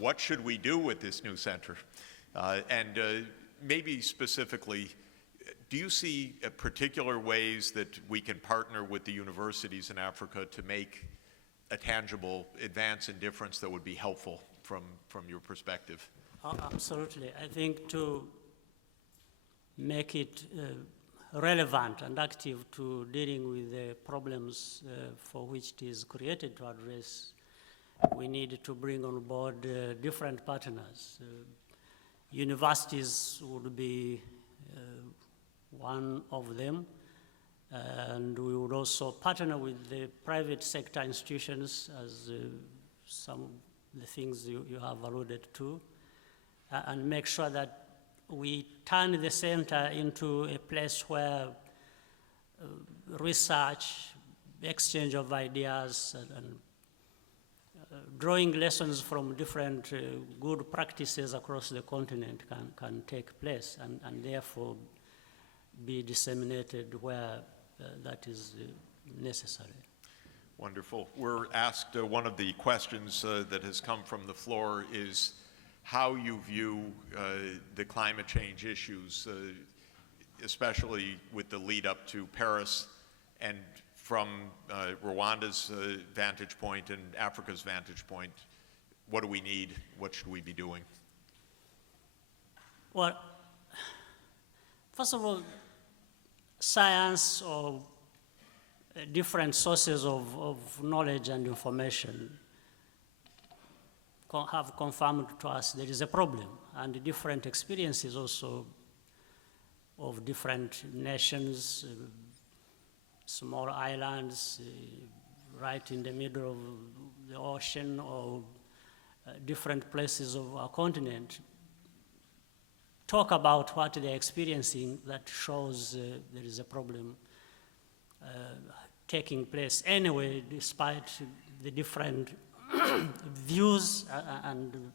what should we do with this new center? Maybe specifically, do you see particular ways that we can partner with the universities in Africa to make a tangible advance and difference that would be helpful from your perspective? Oh, absolutely. I think to make it relevant and active to dealing with the problems for which it is created to address, we need to bring on board different partners. Universities would be one of them, and we would also partner with the private sector institutions, as some of the things you have alluded to, and make sure that we turn the center into a place where research, exchange of ideas, and drawing lessons from different good practices across the continent can take place, and therefore be disseminated where that is necessary. Wonderful. We're asked, one of the questions that has come from the floor is how you view the climate change issues, especially with the lead up to Paris, and from Rwanda's vantage point and Africa's vantage point. What do we need? What should we be doing? Well, first of all, science or different sources of knowledge and information have confirmed to us there is a problem, and different experiences also of different nations, small islands right in the middle of the ocean, or different places of our continent, talk about what they're experiencing that shows there is a problem taking place anyway, despite the different views and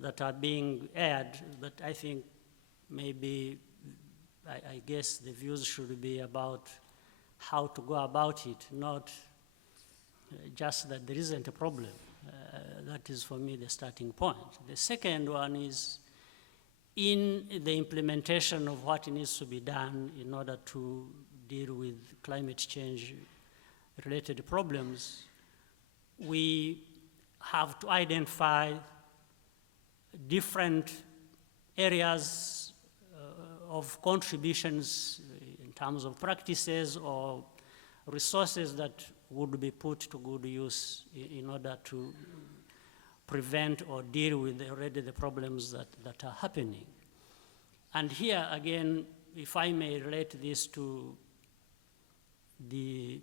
that are being aired. But I think maybe, I guess the views should be about how to go about it, not just that there isn't a problem. That is, for me, the starting point. The second one is in the implementation of what needs to be done in order to deal with climate change related problems. We have to identify different areas of contributions in terms of practices or resources that would be put to good use in order to prevent or deal with already the problems that are happening. And here again, if I may relate this to the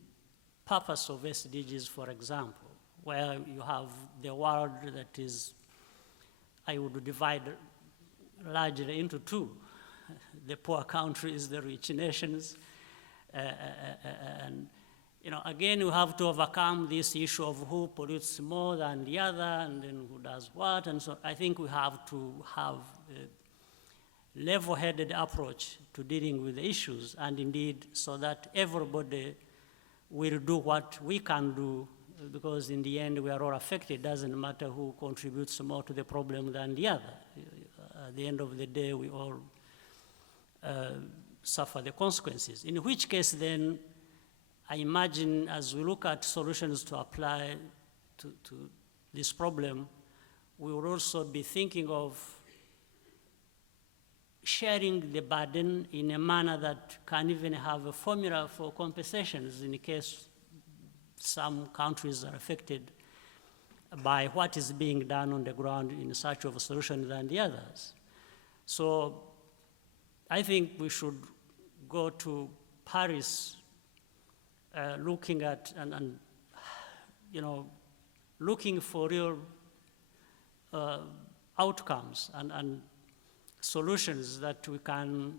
purpose of SDGs, for example, where you have the world that is, I would divide largely into two. The poor countries, the rich nations, and again, you have to overcome this issue of who pollutes more than the other, and then who does what, and so I think we have to have a level-headed approach to dealing with the issues, and indeed, so that everybody will do what we can do, because in the end, we are all affected. It doesn't matter who contributes more to the problem than the other. At the end of the day, we all suffer the consequences. In which case, then, I imagine as we look at solutions to apply to this problem, we will also be thinking of sharing the burden in a manner that can even have a formula for compensations in case some countries are affected by what is being done on the ground in search of a solution than the others. So I think we should go to Paris looking at and looking for real outcomes and solutions that we can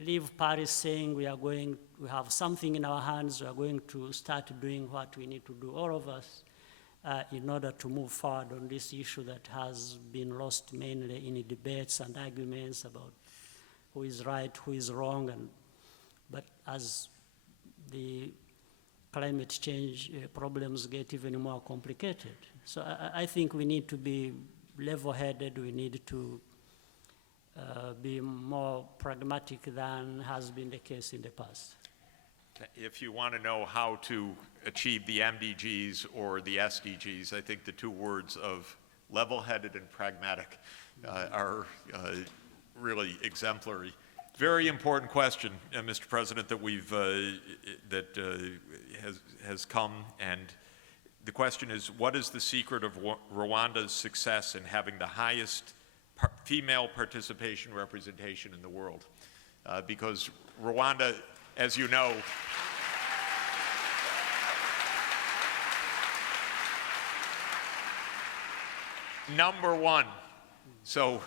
leave Paris saying we have something in our hands, we are going to start doing what we need to do, all of us, in order to move forward on this issue that has been lost mainly in debates and arguments about who is right, who is wrong, but as the climate change problems get even more complicated. So I think we need to be level-headed. We need to be more pragmatic than has been the case in the past. If you want to know how to achieve the MDGs or the SDGs, I think the two words of level-headed and pragmatic are really exemplary. Very important question, Mr. President, that we've has come, and the question is, what is the secret of Rwanda's success in having the highest female participation representation in the world? Because Rwanda, as you know, #1. So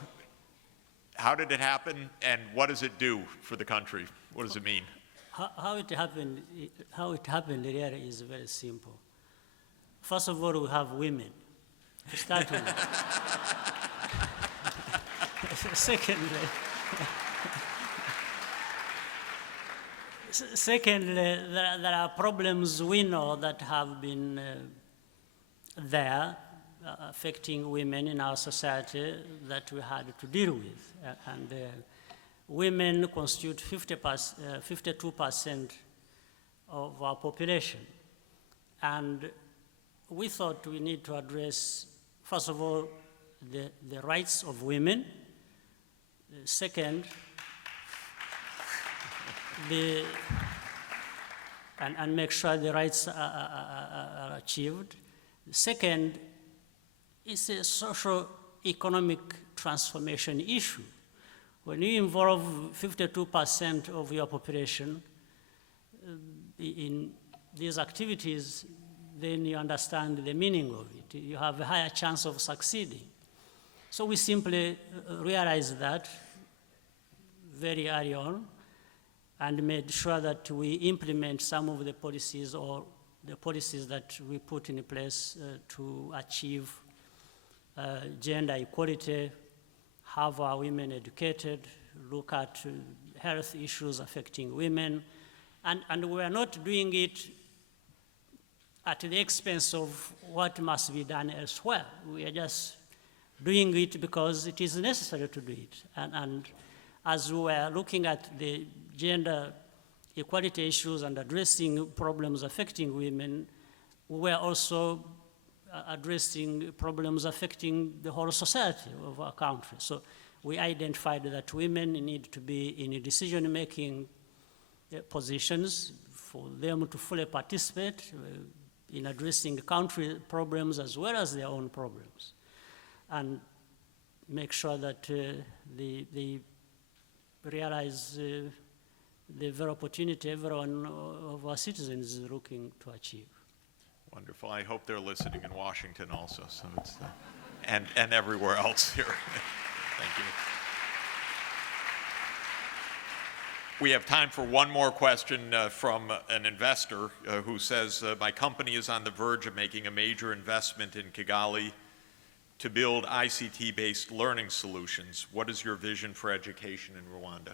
how did it happen, and what does it do for the country? What does it mean? How it happened really is very simple. First of all, we have women to start with. Secondly, there are problems we know that have been there affecting women in our society that we had to deal with. And women constitute 52% of our population. And we thought we need to address, first of all, the rights of women. Second, and make sure the rights are achieved. Second, it's a socio-economic transformation issue. When you involve 52% of your population in these activities, then you understand the meaning of it. You have a higher chance of succeeding. So we simply realized that very early on and made sure that we implement some of the policies or the policies that we put in place to achieve gender equality, have our women educated, look at health issues affecting women, and we are not doing it at the expense of what must be done elsewhere. We are just doing it because it is necessary to do it. And as we were looking at the gender equality issues and addressing problems affecting women, we were also addressing problems affecting the whole society of our country. So we identified that women need to be in decision-making positions for them to fully participate in addressing the country problems as well as their own problems, and make sure that they realize the very opportunity everyone of our citizens is looking to achieve. Wonderful. I hope they're listening in Washington also, so it's, and everywhere else here. Thank you. We have time for one more question from an investor who says, my company is on the verge of making a major investment in Kigali to build ICT-based learning solutions. What is your vision for education in Rwanda?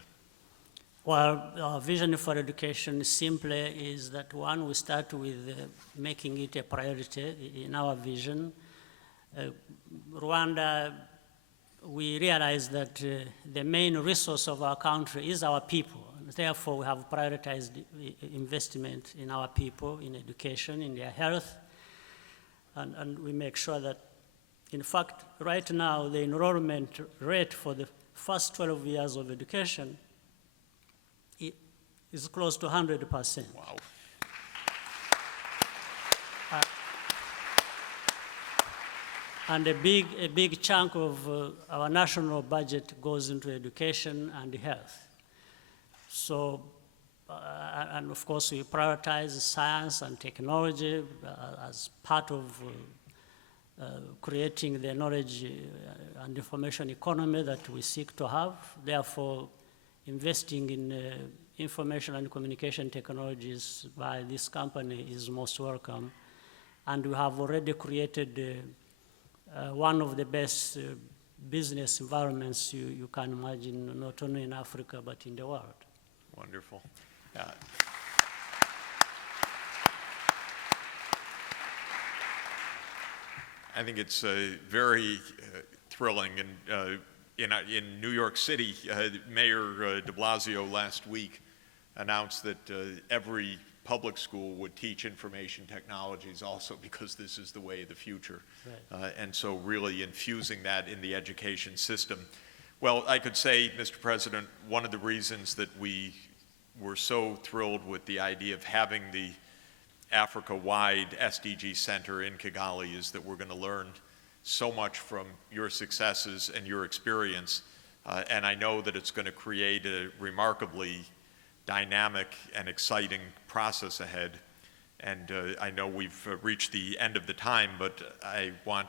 Well, our vision for education simply is that, one, we start with making it a priority in our vision. Rwanda, we realize that the main resource of our country is our people. Therefore, we have prioritized investment in our people, in education, in their health, and we make sure that, in fact, right now, the enrollment rate for the first 12 years of education is close to 100%. Wow. And a big chunk of our national budget goes into education and health. So, and of course, we prioritize science and technology as part of creating the knowledge and information economy that we seek to have. Therefore, investing in information and communication technologies by this company is most welcome. And we have already created one of the best business environments you can imagine, not only in Africa, but in the world. Wonderful. I think it's very thrilling. And in New York City, Mayor de Blasio last week announced that every public school would teach information technologies also because this is the way of the future. Right. And so really infusing that in the education system. Well, I could say, Mr. President, one of the reasons that we were so thrilled with the idea of having the Africa-wide SDG Center in Kigali is that we're going to learn so much from your successes and your experience. And I know that it's going to create a remarkably dynamic and exciting process ahead. And I know we've reached the end of the time, but I want,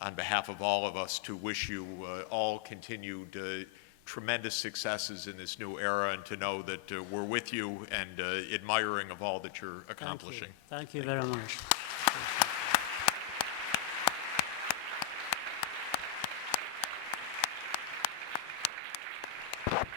on behalf of all of us, to wish you all continued tremendous successes in this new era, and to know that we're with you and admiring of all that you're accomplishing. Thank you very much. Thank you.